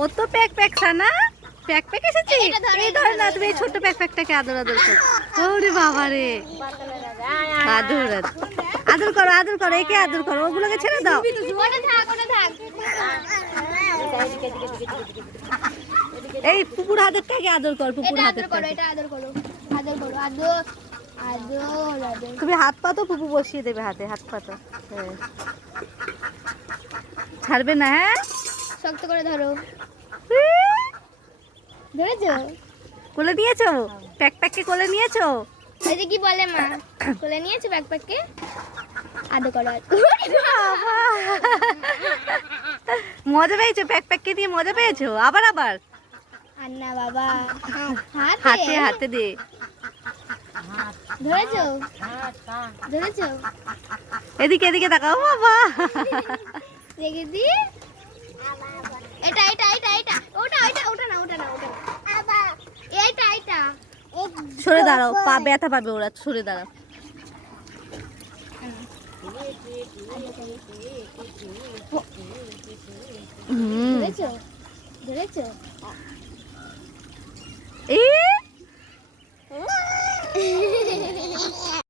ও তো pack pack সানা, pack pack এসেছে। এই ধর না, তুমি এই ছোট্ট প্যাক প্যাকটাকে আদর আদর করো। ওরে বাবা রে, আদর আদর করো, আদর করো, একে আদর করো, ওগুলোকে ছেড়ে দাও। এই পুকুর হাতেরটাকে আদর কর, পুকুর হাতেরটাকে। তুমি হাত পাতো, পুপু বসিয়ে দেবে হাতে, হাত পাতো। হ্যাঁ, ছাড়বে না। হ্যাঁ, শক্ত করে ধরো। ধরেছো? কোলে নিয়েছো? প্যাক প্যাককে কোলে নিয়েছো? এই যে কি বলে মা, কোলে নিয়েছো ব্যাকপ্যাককে? আদর করো। মজা পেয়েছো? প্যাক প্যাককে দিয়ে মজা পেয়েছো? আবার আবার আর না বাবা, হাতে হাতে দে। ধরেছো? ধরেছো? এদিকে এদিকে তাকাও বাবা। রেখে দি। এটা এটা এটা এটা ওটা ওটা ওটা না ওটা না ওটা না এটা এটা সরে দাঁড়াও, পা ব্যথা পাবে ওরা, সরে দাঁড়াও। ধরেছো? ধরেছো? এই